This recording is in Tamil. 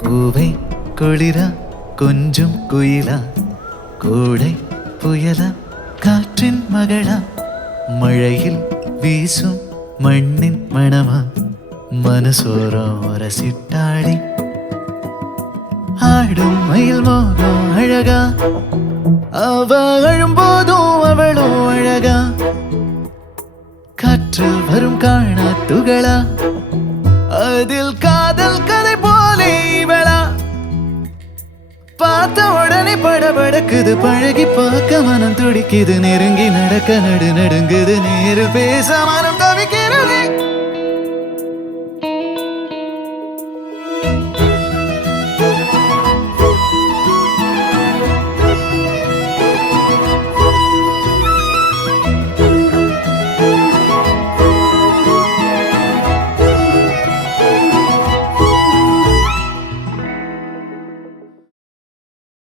கூவை குளிரா கொஞ்சம் குயிலா கூடை புயலா காற்றின் மகளா மழையில் வீசும் மண்ணின் மணமா மனசோரம் ரசிட்டாடி ஆடும் மயில் மோகம் அழகா அவ அழும்போதும் அவளோ அழகா காற்றில் வரும் காணா துகளா அதில் காதல் கதை போலே இவளா பார்த்த உடனே படபடக்குது பழகி பார்க்க மனம் துடிக்குது நெருங்கி நடக்க நடுங்குது நேரில் பேச மனம் தவிக்கிறது